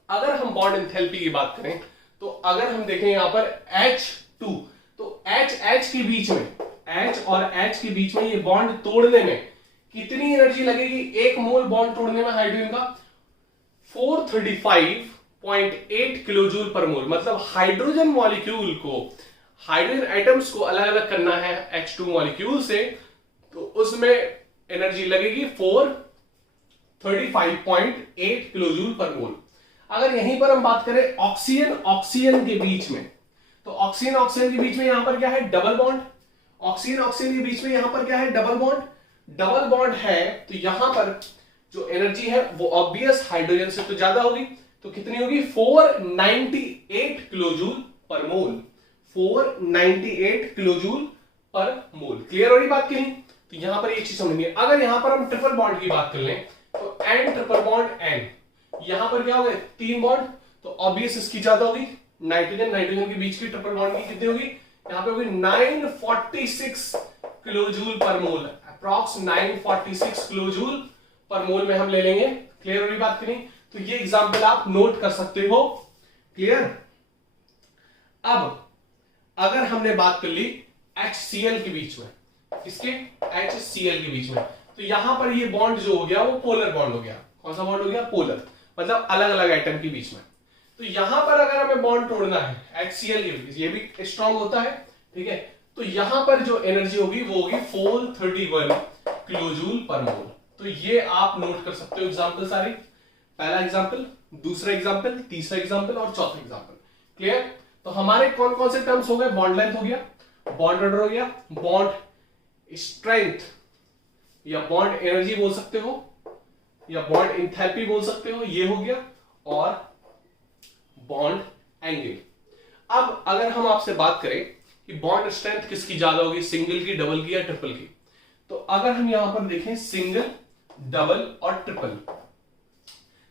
अगर हम बॉन्ड एंथैल्पी की बात करें तो अगर हम देखें यहां पर H2, तो H के बीच में, H और H के बीच में ये बॉन्ड तोड़ने में कितनी एनर्जी लगेगी? एक मोल बॉन्ड तोड़ने में हाइड्रोजन का 435.8 किलोजूल पर मोल। मतलब हाइड्रोजन मॉलिक्यूल को, हाइड्रोजन एटम्स को अलग अलग करना है H2 मॉलिक्यूल से, तो उसमें एनर्जी लगेगी 435.8 किलोजूल पर मोल। अगर यहीं पर हम बात करें ऑक्सीजन के बीच में, तो ऑक्सीजन के बीच में यहां पर क्या है? Double bond. ऑक्सीजन के बीच में यहां पर क्या है? Double bond. डबल बॉन्ड है तो यहां पर जो एनर्जी है वो ऑब्वियस हाइड्रोजन से तो ज्यादा होगी, तो कितनी होगी? 498 किलोजूल पर मोल। 498 किलोजूल पर मोल। क्लियर हो रही बात की नहीं? तो यहां पर एक चीज समझनी है। अगर यहां पर हम ट्रिपल बॉन्ड की बात कर लें तो N ट्रिपल बॉन्ड N, यहां पर क्या होगा? 3 बॉन्ड, तो ऑब्वियस इसकी ज्यादा होगी। नाइट्रोजन के बीच की ट्रिपल बॉन्ड की कितनी होगी? यहां पे होगी 946 किलोजूल पर मोल। अप्रॉक्स 946 किलोजूल पर मोल में हम ले लेंगे। क्लियर हो रही बात की नहीं? तो ये एग्जांपल आप नोट कर सकते हो। क्लियर? अब अगर हमने बात कर ली HCl के बीच में, किसके? HCl के बीच में, तो यहां पर ये बॉन्ड जो हो गया वो पोलर बॉन्ड हो गया। कौन सा बॉन्ड हो गया? पोलर, मतलब अलग अलग एटम के बीच में। तो यहां पर अगर हमें बॉन्ड तोड़ना है HCl के बीच, ये भी स्ट्रांग होता है, ठीक है, तो यहां पर जो एनर्जी होगी वो होगी 431 किलोजूल पर मोल। तो ये आप नोट कर सकते हो एग्जांपल सारे। पहला एग्जांपल, दूसरा एग्जांपल, तीसरा एग्जांपल और चौथा एग्जांपल। क्लियर? तो हमारे कौन कौन से टर्म्स हो गए? बॉन्ड लेंथ हो गया, बॉन्ड ऑर्डर हो गया, बॉन्ड स्ट्रेंथ या बॉन्ड एनर्जी बोल सकते हो, या बॉन्ड एंथैल्पी बोल सकते हो, ये हो गया, और बॉन्ड एंगल। अब अगर हम आपसे बात करें कि बॉन्ड स्ट्रेंथ किसकी ज्यादा होगी, सिंगल की, डबल की या ट्रिपल की, तो अगर हम यहां पर देखें सिंगल, डबल और ट्रिपल,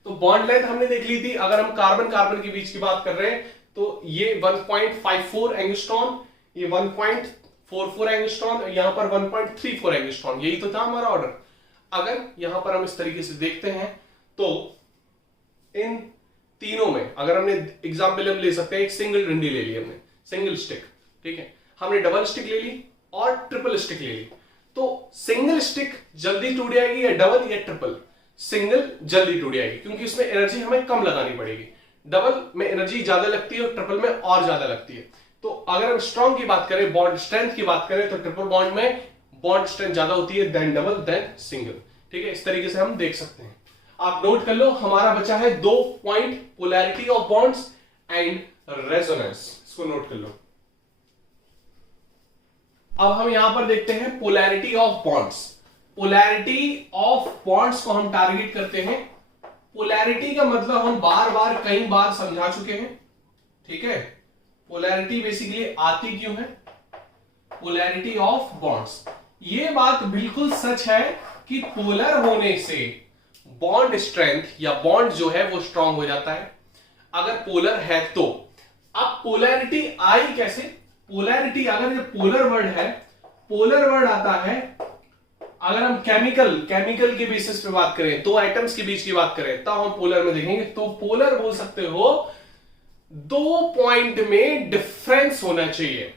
तो बॉन्ड लेंथ हमने देख ली थी। अगर हम कार्बन कार्बन के बीच की बात कर रहे हैं तो ये 1.54 एंगस्ट्रॉन, ये 1.44 एंगस्ट्रॉन, यहां पर 1.34 एंगस्ट्रॉन, यही तो था हमारा ऑर्डर। अगर यहां पर हम इस तरीके से देखते हैं तो इन तीनों में अगर हमने एग्जाम्पल हम ले सकते हैं, एक सिंगल डंडी ले ली हमने, सिंगल स्टिक, ठीक है, हमने डबल स्टिक ले ली और ट्रिपल स्टिक ले ली, तो सिंगल स्टिक जल्दी टूट जाएगी या डबल या ट्रिपल? सिंगल जल्दी टूट जाएगी, क्योंकि इसमें एनर्जी हमें कम लगानी पड़ेगी। डबल में एनर्जी ज्यादा लगती है और ट्रिपल में और ज्यादा लगती है। तो अगर हम स्ट्रॉन्ग की बात करें, बॉन्ड स्ट्रेंथ की बात करें, तो ट्रिपल बॉन्ड में बॉन्ड स्ट्रेंथ ज्यादा होती है देन डबल देन सिंगल। ठीक है, इस तरीके से हम देख सकते हैं। आप नोट कर लो, हमारा बचा है 2 point, polarity of bonds and resonance. इसको नोट कर लो। अब हम यहां पर देखते हैं polarity of bonds. Polarity of bonds को हम टारगेट करते हैं। पोलैरिटी का मतलब हम बार बार कई बार समझा चुके हैं, ठीक है। पोलैरिटी बेसिकली आती क्यों है? Polarity of bonds. ये बात बिल्कुल सच है कि पोलर होने से बॉन्ड स्ट्रेंथ या बॉन्ड जो है वो स्ट्रांग हो जाता है अगर पोलर है तो। अब पोलैरिटी आई कैसे? पोलैरिटी, अगर ये पोलर वर्ड है, पोलर वर्ड आता है अगर हम केमिकल के बेसिस पे बात करें, दो एटम्स के बीच की बात करें, तब हम पोलर में देखेंगे। तो पोलर बोल सकते हो 2 पॉइंट में डिफरेंस होना चाहिए,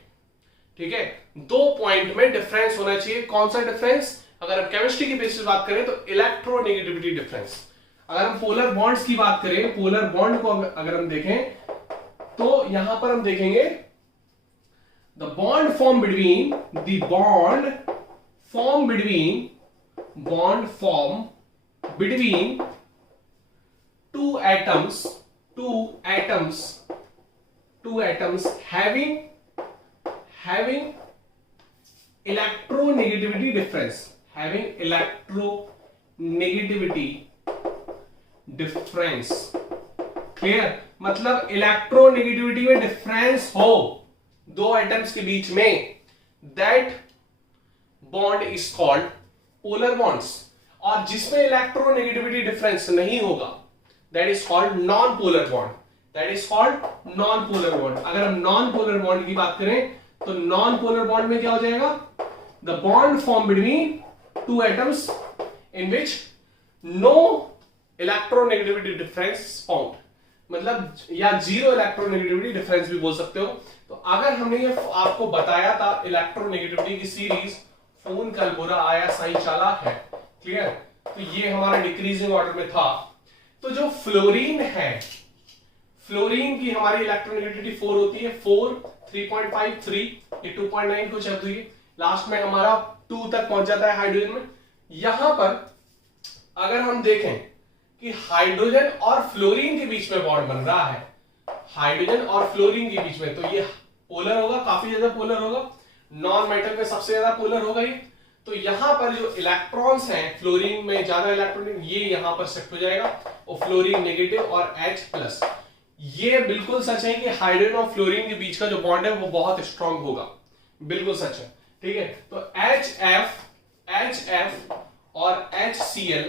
ठीक है, 2 पॉइंट में डिफरेंस होना चाहिए। कौन सा डिफरेंस? अगर हम केमिस्ट्री की बेसिस बात करें तो इलेक्ट्रोनेगेटिविटी डिफरेंस। अगर हम पोलर बॉन्ड्स की बात करें, पोलर बॉन्ड को अगर हम देखें तो यहां पर हम देखेंगे the bond form between two atoms having electronegativity difference, clear? मतलब इलेक्ट्रोनेगेटिविटी में डिफरेंस हो दो एटम्स के बीच में, that bond is called polar bonds. और जिसमें इलेक्ट्रोनेगेटिविटी डिफरेंस नहीं होगा, that is called non polar bond. That is called non polar bond. अगर हम नॉन पोलर बॉन्ड की बात करें तो नॉन पोलर बॉन्ड में क्या हो जाएगा, the bond form between two atoms in which no electronegativity difference found, मतलब या जीरो इलेक्ट्रोनेगेटिविटी डिफरेंस भी बोल सकते हो। तो अगर हमने ये आपको बताया था इलेक्ट्रोनेगेटिविटी की सीरीज, फोन कल बुरा आया साईं चालाक है, क्लियर, तो ये हमारा डिक्रीजिंग ऑर्डर में था। तो जो फ्लोरीन है, फ्लोरीन की हमारी इलेक्ट्रोनेगेटिविटी 4 होती है, 4, 3.5, 3, ये 2.9 कुछ है, तो ये लास्ट में हमारा 2 तक पहुंच जाता है हाइड्रोजन में। यहां पर अगर हम देखें कि हाइड्रोजन और फ्लोरीन के बीच में बॉन्ड बन रहा है, हाइड्रोजन और फ्लोरीन के बीच में, तो ये पोलर होगा, काफी ज्यादा पोलर होगा, नॉन मेटल में सबसे ज्यादा पोलर होगा ये। तो यहां पर जो इलेक्ट्रॉन्स हैं, फ्लोरीन में ज्यादा इलेक्ट्रॉन, ये यहां पर शिफ्ट हो जाएगा और फ्लोरीन नेगेटिव और H+। ये बिल्कुल सच है कि हाइड्रोजन और फ्लोरीन के बीच का जो बॉन्ड है वो बहुत स्ट्रांग होगा, बिल्कुल सच है, ठीक है। तो HF और HCl,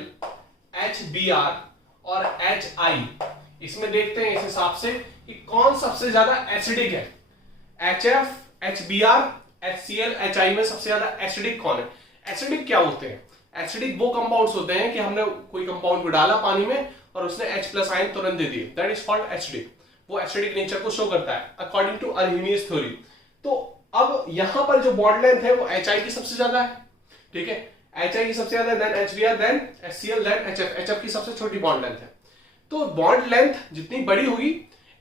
HBr और HI, इसमें देखते हैं इस हिसाब से कि कौन सबसे ज्यादा एसिडिक है। HF, HBr, HCl, HI में सबसे ज्यादा एसिडिक कौन है? एसिडिक क्या होते हैं? एसिडिक वो कंपाउंड्स होते हैं कि हमने कोई कंपाउंड को डाला पानी में और उसने H+ आयन तुरंत दे दिए, दैट इज कॉल्ड एसिडिक। वो एसिडिक नेचर को शो करता है अकॉर्डिंग टू अर्हेनियस थ्योरी। तो अब यहां पर जो बॉन्ड लेंथ है वो HI की सबसे ज्यादा है, ठीक है, HI की सबसे ज्यादा, then HBr, then HCl, then HF। HF की सबसे छोटी बॉन्ड लेंथ है। तो बॉन्ड लेंथ जितनी बड़ी होगी,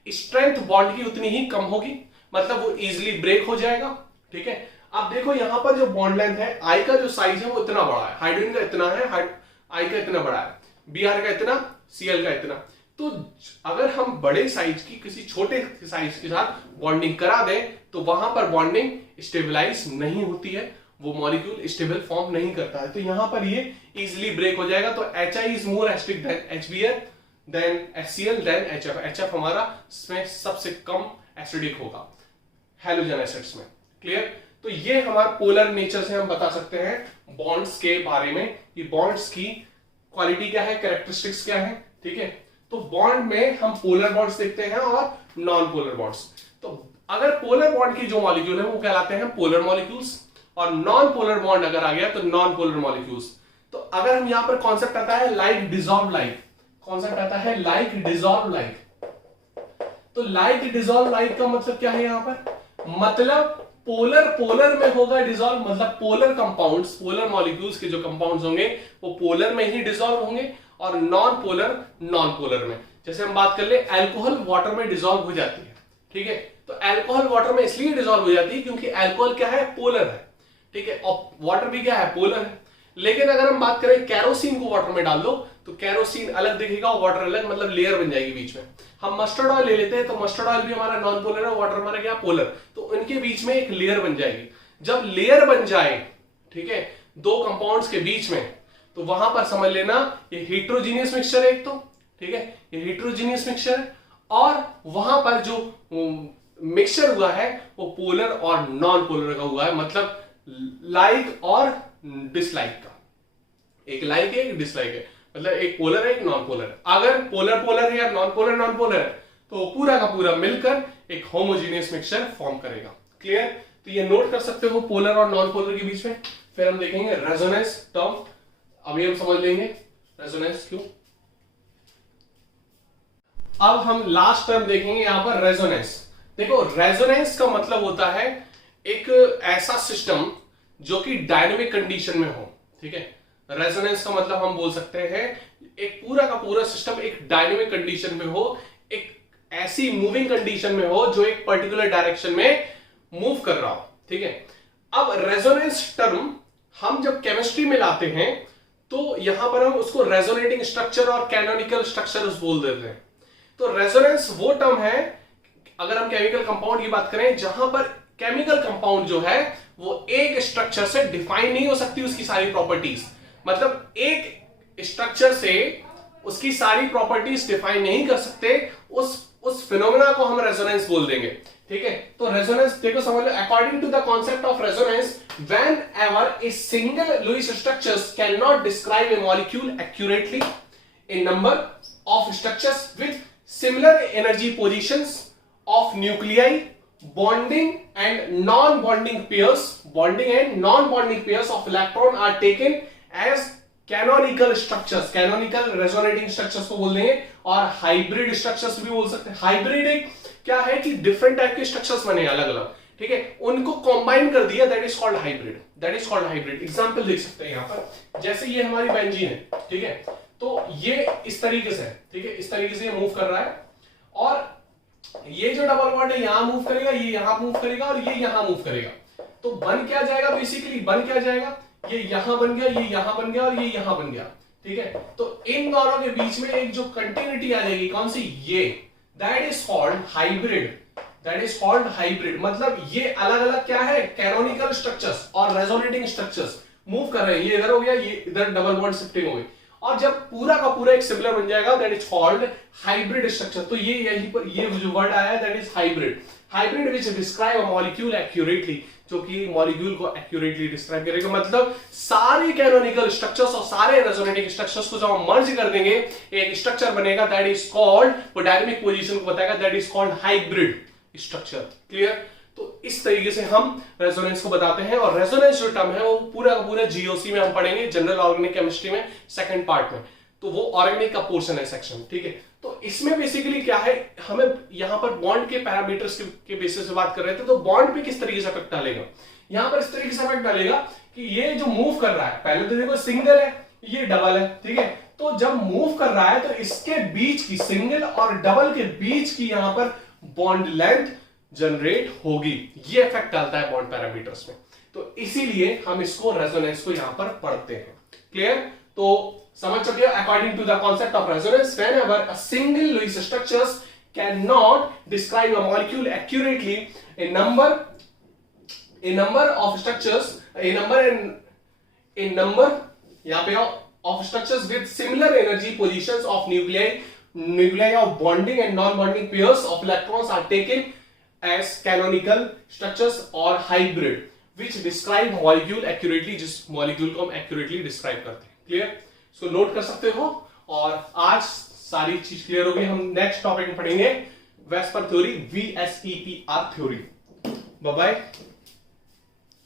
स्ट्रेंथ बॉन्ड की उतनी ही कम होगी, मतलब वो इजीली ब्रेक हो जाएगा, ठीक है। अब देखो यहां पर जो बॉन्ड लेंथ है, आई का जो साइज है वो इतना बड़ा है, हाइड्रोजन का इतना है, आई का इतना बड़ा है, Br का इतना, Cl का इतना। तो अगर हम बड़े साइज की किसी छोटे साइज के साथ बॉन्डिंग करा दें तो वहां पर बॉन्डिंग स्टेबलाइज नहीं होती है, वो मॉलिक्यूल स्टेबल फॉर्म नहीं करता है, तो यहां पर ये इजीली ब्रेक हो जाएगा। तो HI is more acidic than HBr, then HCl, then HF। HF हमारा इसमें सबसे कम एसिडिक होगा हैलोजन एसिड्स में, क्लियर। तो ये हमारा पोलर नेचर से हम बता सकते हैं बॉन्ड्स के बारे में, ये बॉन्ड्स की क्वालिटी क्या है, कैरेक्टरिस्टिक्स क्या है, ठीक है। तो बॉन्ड में हम पोलर बॉन्ड्स देखते हैं और नॉन पोलर बॉन्ड्स। तो अगर पोलर बॉन्ड की जो मॉलिक्यूल है वो कहलाते हैं पोलर मॉलिक्यूल्स, और नॉन पोलर बॉन्ड अगर आ गया तो नॉन पोलर मॉलिक्यूल्स। तो अगर हम यहां पर कॉन्सेप्ट आता है लाइक डिसॉल्व लाइक, कॉन्सेप्ट आता है लाइक डिसॉल्व लाइक। तो लाइक डिसॉल्व लाइक का मतलब क्या है यहां पर, मतलब पोलर पोलर में होगा डिसॉल्व, मतलब पोलर कंपाउंड्स, पोलर मॉलिक्यूल्स के जो कंपाउंड्स होंगे वो पोलर में ही डिसॉल्व होंगे और नॉन पोलर नॉन पोलर में। जैसे हम बात कर ले अल्कोहल वाटर में डिसॉल्व हो जाती है, ठीक है। तो अल्कोहल वाटर में इसलिए डिसॉल्व हो जाती है क्योंकि अल्कोहल क्या है, पोलर है, ठीक है, और वाटर भी क्या है, पोलर है। लेकिन अगर हम बात करें कैरोसिन को वाटर में डाल दो तो कैरोसिन अलग दिखेगा और वाटर अलग, मतलब लेयर बन जाएगी बीच में। हम मस्टर्ड ऑयल ले लेते हैं तो मस्टर्ड ऑयल भी हमारा नॉन पोलर है, वाटर हमारा क्या, पोलर। तो इनके बीच में एक लेयर बन जाएगी। जब लेयर बन जाए, ठीक है, दो कंपाउंड्स के बीच में, तो वहां पर समझ लेना ये हेट्रोजीनियस मिक्सचर है एक, तो ठीक है, ये हेट्रोजीनियस मिक्सचर है। और वहां पर जो मिक्सचर हुआ है वो पोलर और नॉन पोलर का हुआ है, मतलब लाइक और डिसलाइक का, एक लाइक है एक डिसलाइक है, मतलब एक पोलर है एक नॉन पोलर है। अगर पोलर पोलर है या नॉन पोलर है तो पूरा का पूरा मिलकर एक होमोजीनियस मिक्सचर फॉर्म करेगा, क्लियर। तो ये नोट कर सकते हो पोलर और नॉन पोलर के बीच में। फिर हम देखेंगे रेजोनेंस टर्म, अभी हम समझ लेंगे रेजोनेंस क्यों। अब हम लास्ट टर्म देखेंगे यहां पर रेजोनेंस। देखो रेजोनेंस का मतलब होता है एक ऐसा सिस्टम जो कि डायनेमिक कंडीशन में हो, ठीक है। रेजोनेंस का मतलब हम बोल सकते हैं एक पूरा का पूरा सिस्टम एक डायनेमिक कंडीशन में हो, एक ऐसी मूविंग कंडीशन में हो जो एक पर्टिकुलर डायरेक्शन में मूव कर रहा हो, ठीक है। अब रेजोनेंस टर्म हम जब केमिस्ट्री में लाते हैं तो यहां पर हम उसको रेजोनेटिंग स्ट्रक्चर और कैनोनिकल स्ट्रक्चर बोल देते हैं। तो रेजोनेंस वो टर्म है, अगर हम केमिकल कंपाउंड की बात करें, जहां पर केमिकल कंपाउंड जो है वो एक स्ट्रक्चर से डिफाइन नहीं हो सकती उसकी सारी प्रॉपर्टीज, मतलब एक स्ट्रक्चर से उसकी सारी प्रॉपर्टीज डिफाइन नहीं कर सकते, उस फिनोमेना को हम रेजोनेंस बोल देंगे। ठीक है। तो रेजोनेंस देखो समझ लो, according to the concept of resonance, whenever a single Lewis structures can not describe a molecule accurately, a number of structures with similar energy positions of nuclei, bonding and non-bonding pairs of electron are taken as canonical structures, canonical resonating structures को बोल देंगे, और हाइब्रिड स्ट्रक्चर्स भी बोल सकते हैं। हाइब्रिड एक क्या है कि डिफरेंट टाइप के स्ट्रक्चर्स बने अलग अलग, ठीक है, उनको कंबाइन कर दिया, that is called hybrid, that is called hybrid. Example देख सकते हैं यहाँ पर, जैसे ये हमारी बेंजीन है, ठीक है, तो ये इस तरीके से, ठीक है, इस तरीके से ये मूव कर रहा है, और ये जो डबल बॉन्ड है यहां मूव करेगा, ये यहां मूव करेगा, और ये यहां मूव करेगा। तो बन क्या जाएगा, बेसिकली बन क्या जाएगा, ये यहां बन गया, ये यहां बन गया, और ये यहां बन गया, ठीक है। तो इन दोनों के बीच में एक जो कंटिन्यूटी आ जाएगी, कौन सी, ये, that is called hybrid, that is called hybrid. मतलब ये अलग अलग क्या है, कैनोनिकल स्ट्रक्चर्स और रेजोनेटिंग स्ट्रक्चर्स मूव कर रहे हैं, ये इधर हो गया, ये इधर डबल बॉन्ड शिफ्टिंग हो गई, और जब पूरा का पूरा एक सिमिलर बन जाएगा, that is called hybrid structure. तो ये यहीं पर ये जो वर्ड आया है, that is hybrid, hybrid which describe a molecule accurately, जो कि मॉलिक्यूल को एक्यूरेटली डिस्क्राइब करेगा। मतलब सारे कैनोनिकल स्ट्रक्चर्स और सारे रेजोनेटिंग स्ट्रक्चर्स को जब हम मर्ज कर देंगे, एक स्ट्रक्चर बनेगा, दैट इज कॉल्ड, वो डायनामिक पोजीशन को बताएगा, that is called hybrid structure. Clear. तो इस तरीके से हम रेजोनेंस को बताते हैं, और रेजोनेंस जो टर्म है वो पूरा का पूरा जीओसी में हम पढ़ेंगे, जनरल ऑर्गेनिक केमिस्ट्री में सेकंड पार्ट में, तो वो ऑर्गेनिक का पोर्शन है सेक्शन, ठीक है। तो इसमें बेसिकली क्या है, हमें यहां पर बॉन्ड के पैरामीटर्स के बेसिस पे बात कर रहे थे, तो बॉन्ड पे किस तरीके से इफेक्ट डालेगा, यहां पर इस तरीके से इफेक्ट डालेगा कि ये जो मूव कर रहा है, पहले तो देखो सिंगल है, ये डबल है, ठीक है, तो जब मूव कर रहा है तो इसके बीच की, सिंगल और डबल के बीच की यहां पर बॉन्ड लेंथ जनरेट होगी, ये इफेक्ट डालता है बॉन्ड पैरामीटर्स में। तो इसीलिए हम इसको रेजोनेंस को यहां पर पढ़ते हैं। क्लियर। तो समझ चुके हो, according to the concept of resonance, whenever a single Lewis structures can not describe a molecule accurately, a number of structures, a number यहां पे of structures with similar energy positions of nuclei of bonding and non bonding pairs of electrons are taken as canonical structures or hybrid which describe molecule accurately, जिस molecule को हम accurately describe करते हैं। क्लियर। सो नोट कर सकते हो, और आज सारी चीज क्लियर होगी। हम नेक्स्ट टॉपिक में पढ़ेंगे VSEPR theory, VSEPR theory. Bye bye.